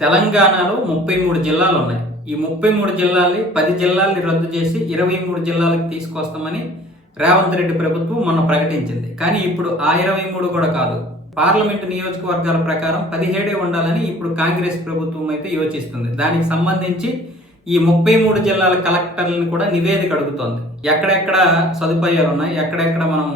తెలంగాణలో 33 జిల్లాలు ఉన్నాయి. ఈ 33 జిల్లాల్ని 10 జిల్లాల్ని రద్దు చేసి 23 జిల్లాలకు తీసుకొస్తామని రేవంత్ రెడ్డి ప్రభుత్వం మొన్న ప్రకటించింది. కానీ ఇప్పుడు ఆ 23 కూడా కాదు, పార్లమెంటు నియోజకవర్గాల ప్రకారం 17 ఉండాలని ఇప్పుడు కాంగ్రెస్ ప్రభుత్వం అయితే యోచిస్తుంది. దానికి సంబంధించి ఈ 33 జిల్లాల కలెక్టర్లను కూడా నివేదిక అడుగుతోంది. ఎక్కడెక్కడ సదుపాయాలు ఉన్నాయి, ఎక్కడెక్కడ మనం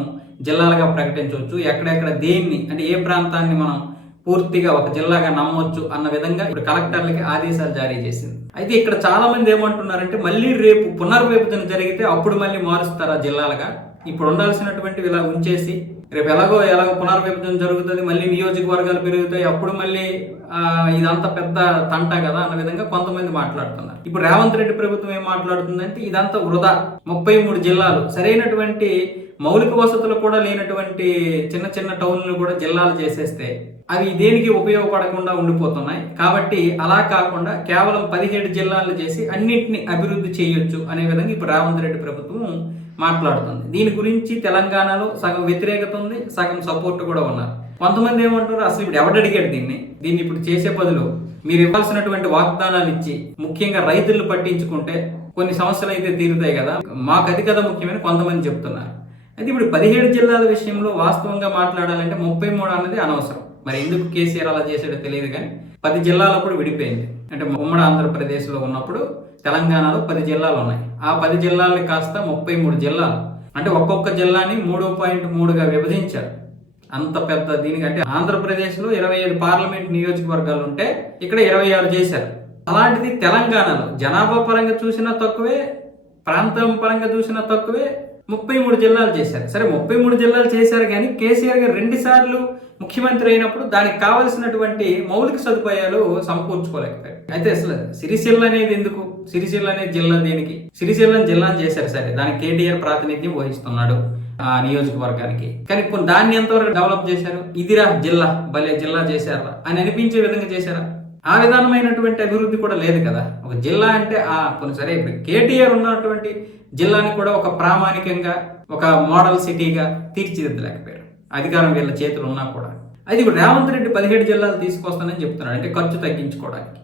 జిల్లాలుగా ప్రకటించవచ్చు, ఎక్కడెక్కడ దేన్ని అంటే ఏ ప్రాంతాన్ని మనం పూర్తిగా ఒక జిల్లాగా నమ్మొచ్చు అన్న విధంగా ఇప్పుడు కలెక్టర్లకి ఆదేశాలు జారీ చేసింది. అయితే ఇక్కడ చాలా మంది ఏమంటున్నారంటే మళ్ళీ రేపు పునర్విభజన జరిగితే అప్పుడు మళ్ళీ మారుస్తారా జిల్లాలుగా, ఇప్పుడు ఉండాల్సినటువంటివి ఇలా ఉంచేసి రేపు ఎలాగో పునర్విభజన జరుగుతుంది, మళ్ళీ నియోజకవర్గాలు పెరుగుతాయి, అప్పుడు మళ్ళీ ఇదంతా పెద్ద తంట కదా అన్న విధంగా కొంతమంది మాట్లాడుతున్నారు. ఇప్పుడు రేవంత్ రెడ్డి ప్రభుత్వం ఏం మాట్లాడుతుందంటే ఇదంతా వృధా, 33 జిల్లాలు సరైనటువంటి మౌలిక వసతులు కూడా లేనటువంటి చిన్న చిన్న టౌన్లు కూడా జిల్లాలు చేసేస్తే అవి దేనికి ఉపయోగపడకుండా ఉండిపోతున్నాయి. కాబట్టి అలా కాకుండా కేవలం 17 జిల్లాలు చేసి అన్నింటినీ అభివృద్ధి చేయొచ్చు అనే విధంగా ఇప్పుడు రేవంత్ రెడ్డి ప్రభుత్వం మాట్లాడుతుంది. దీని గురించి తెలంగాణలో సగం వ్యతిరేకత ఉంది, సగం సపోర్ట్ కూడా ఉన్నారు. కొంతమంది ఏమంటారు, అసలు ఇప్పుడు ఎవడడిగాడు దీన్ని ఇప్పుడు చేసే బదులు మీరు ఇవ్వాల్సినటువంటి వాగ్దానాలు ఇచ్చి ముఖ్యంగా రైతులను పట్టించుకుంటే కొన్ని సమస్యలు అయితే తీరుతాయి కదా, మాకు అది కదా ముఖ్యమని కొంతమంది చెప్తున్నారు. అయితే ఇప్పుడు 17 జిల్లాల విషయంలో వాస్తవంగా మాట్లాడాలంటే 33 అన్నది అనవసరం. మరి ఎందుకు కేసీఆర్ అలా చేసాడో తెలియదు, కానీ 10 జిల్లాలప్పుడు విడిపోయింది. అంటే ఉమ్మడి ఆంధ్రప్రదేశ్లో ఉన్నప్పుడు తెలంగాణలో 10 జిల్లాలు ఉన్నాయి. ఆ 10 జిల్లాలని కాస్త 33 జిల్లాలు, అంటే ఒక్కొక్క జిల్లాని 3.3గా విభజించారు. అంత పెద్ద దీనికి అంటే ఆంధ్రప్రదేశ్లో 25 పార్లమెంట్ నియోజకవర్గాలు ఉంటే ఇక్కడ 26 చేశారు. అలాంటిది తెలంగాణలో జనాభా పరంగా చూసినా తక్కువే, ప్రాంతం పరంగా చూసినా తక్కువే, 33 జిల్లాలు చేశారు. సరే 33 జిల్లాలు చేశారు, కానీ కేసీఆర్ గారు 2 సార్లు ముఖ్యమంత్రి అయినప్పుడు దానికి కావలసినటువంటి మౌలిక సదుపాయాలు సమకూర్చుకోలేకపోయారు. అయితే అసలు సిరిసిల్ల అనేది ఎందుకు, సిరిసిల్ల అనేది జిల్లా దేనికి, సిరిసిల్లని జిల్లాని చేశారు. సరే దానికి కేటీఆర్ ప్రాతినిధ్యం వహిస్తున్నాడు ఆ నియోజకవర్గానికి, కానీ ఇప్పుడు దాన్ని ఎంతవరకు డెవలప్ చేశారు, ఇదిరా జిల్లా భలే జిల్లా చేశారా అని అనిపించే విధంగా చేశారా? ఆ విధానమైనటువంటి అభివృద్ధి కూడా లేదు కదా. ఒక జిల్లా అంటే కొన్ని సరే ఇప్పుడు కేటీఆర్ ఉన్నటువంటి జిల్లాని కూడా ఒక ప్రామాణికంగా ఒక మోడల్ సిటీగా తీర్చిదిద్దలేకపోయారు, అధికారం వీళ్ళ చేతులు ఉన్నా కూడా. అది ఇప్పుడు రేవంత్ రెడ్డి 17 జిల్లాలు తీసుకొస్తానని చెప్తున్నాడు, అంటే ఖర్చు తగ్గించుకోవడానికి.